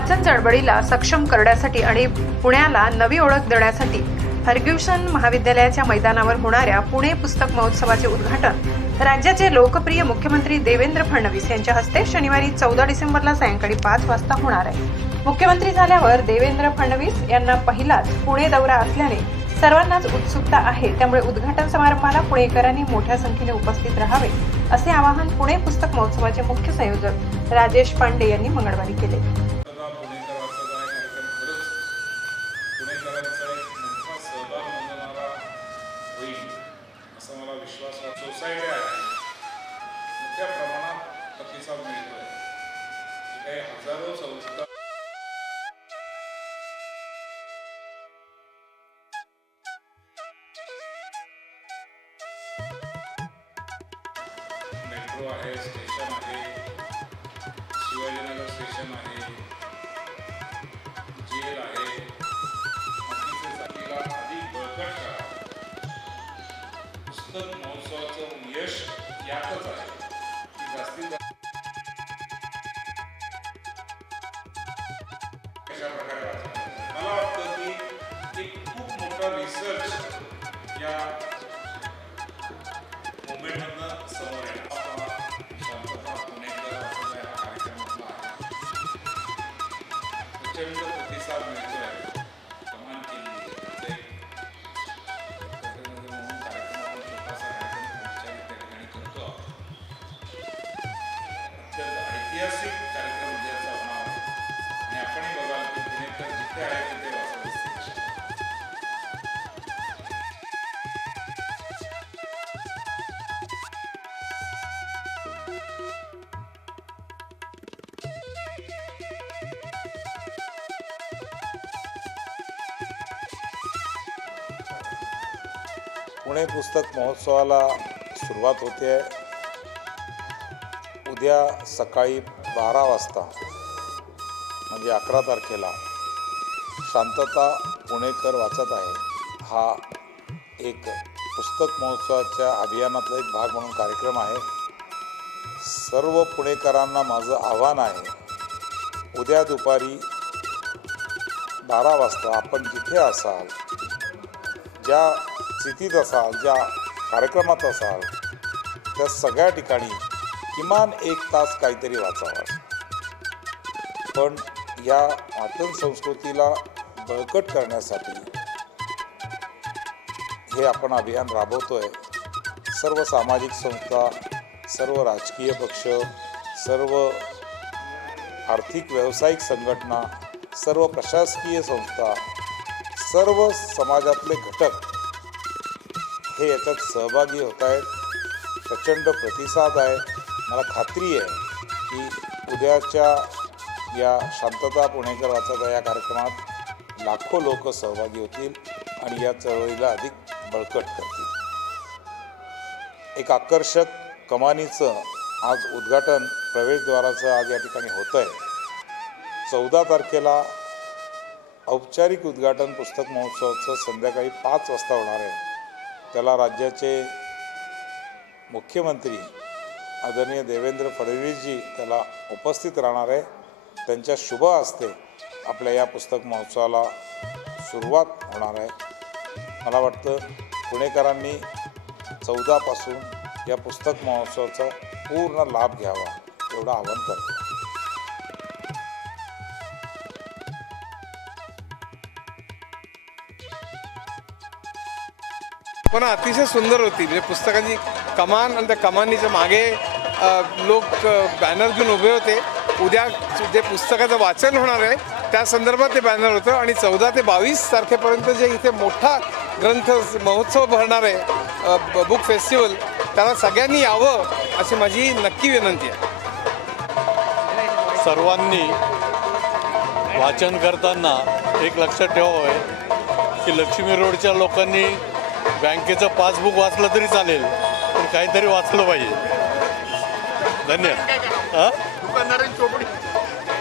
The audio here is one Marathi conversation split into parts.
चळवळीला सक्षम करण्यासाठी आणि पुण्याला नवी ओळख देण्यासाठी फर्ग्युसन महाविद्यालयाच्या मैदानावर होणाऱ्या पुणे पुस्तक महोत्सवाचे उद्घाटन राज्याचे लोकप्रिय मुख्यमंत्री देवेंद्र फडणवीस यांच्या हस्ते शनिवारी चौदा डिसेंबरला सायंकाळी पाच वाजता होणार आहे. मुख्यमंत्री झाल्यावर देवेंद्र फडणवीस यांना पहिलाच पुणे दौरा असल्याने सर्वांनाच उत्सुकता आहे. त्यामुळे उद्घाटन समारंभाला पुणेकरांनी मोठ्या संख्येने उपस्थित राहावे असे आवाहन पुणे पुस्तक महोत्सवाचे मुख्य संयोजक राजेश पांडे यांनी मंगळवारी केले. काही हजारो संस्था मेट्रो आहे स्टेशन आहे शिवाजीनगर स्टेशन आहे जेल आहे बाकीचे जातीला अधिक बळकट करा पुस्तक पुणे पुस्तक महोत्सवाला सुरुवात होते आहे. उद्या सकाळी बारा वाजता म्हणजे अकरा तारखेला शांतता पुणेकर वाचत आहे. हा एक पुस्तक महोत्सवाच्या अभियानातला एक भाग म्हणून कार्यक्रम आहे. सर्व पुणेकरांना माझं आव्हान आहे उद्या दुपारी बारा वाजता आपण जिथे असाल ज्या स्थितीत असाल ज्या कार्यक्रमात असाल त्या सगळ्या ठिकाणी किमान एक तास काहीतरी वाचावा. पण या वाचन संस्कृतीला बळकट करण्यासाठी हे आपण अभियान राबवतोय. सर्व सामाजिक संस्था सर्व राजकीय पक्ष सर्व आर्थिक व्यावसायिक संघटना सर्व प्रशासकीय संस्था सर्व समाजातले घटक हे याच्यात सहभागी होत आहेत प्रचंड प्रतिसाद आहे. मला खात्री आहे की उद्याच्या या शांतता पुणेकर वाचत या कार्यक्रमात लाखो लोक सहभागी होतील आणि या चळवळीला अधिक बळकट करतील. एक आकर्षक कमानीचं आज उद्घाटन प्रवेशद्वाराचं आज या ठिकाणी होतं आहे चौदा तारखेला औपचारिक उद्घाटन पुस्तक महोत्सवाचं संध्याकाळी पाच वाजता होणार आहे. त्याला राज्याचे मुख्यमंत्री आदरणीय देवेंद्र फडणवीसजी त्याला उपस्थित राहणार आहे. त्यांच्या शुभ हस्ते आपल्या या पुस्तक महोत्सवाला सुरुवात होणार आहे. मला वाटतं पुणेकरांनी चौदापासून या पुस्तक महोत्सवाचा पूर्ण लाभ घ्यावा एवढं आवाहन करतो. पण अतिशय सुंदर होती. म्हणजे पुस्तकाची कमान आणि त्या कमानीच्या मागे लोक बॅनर घेऊन उभे होते. उद्या जे पुस्तकाचं वाचन होणार आहे त्या संदर्भात ते बॅनर होतं आणि चौदा ते बावीस तारखेपर्यंत जे इथे मोठा ग्रंथ महोत्सव भरणार आहे बुक फेस्टिवल त्याला सगळ्यांनी यावं अशी माझी नक्की विनंती आहे. सर्वांनी वाचन करताना एक लक्षात ठेवावं आहे की लक्ष्मी रोडच्या लोकांनी बँकेचं पासबुक वाचलं तरी चालेल पण काहीतरी वाचलं पाहिजे. धन्यवाद हां?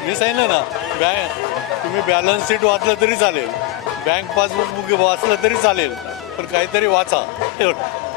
मी सांगितलं ना बँक तुम्ही बॅलन्स शीट वाचलं तरी चालेल बँक पासबुक वाचलं तरी चालेल पण काहीतरी वाचा. एवढं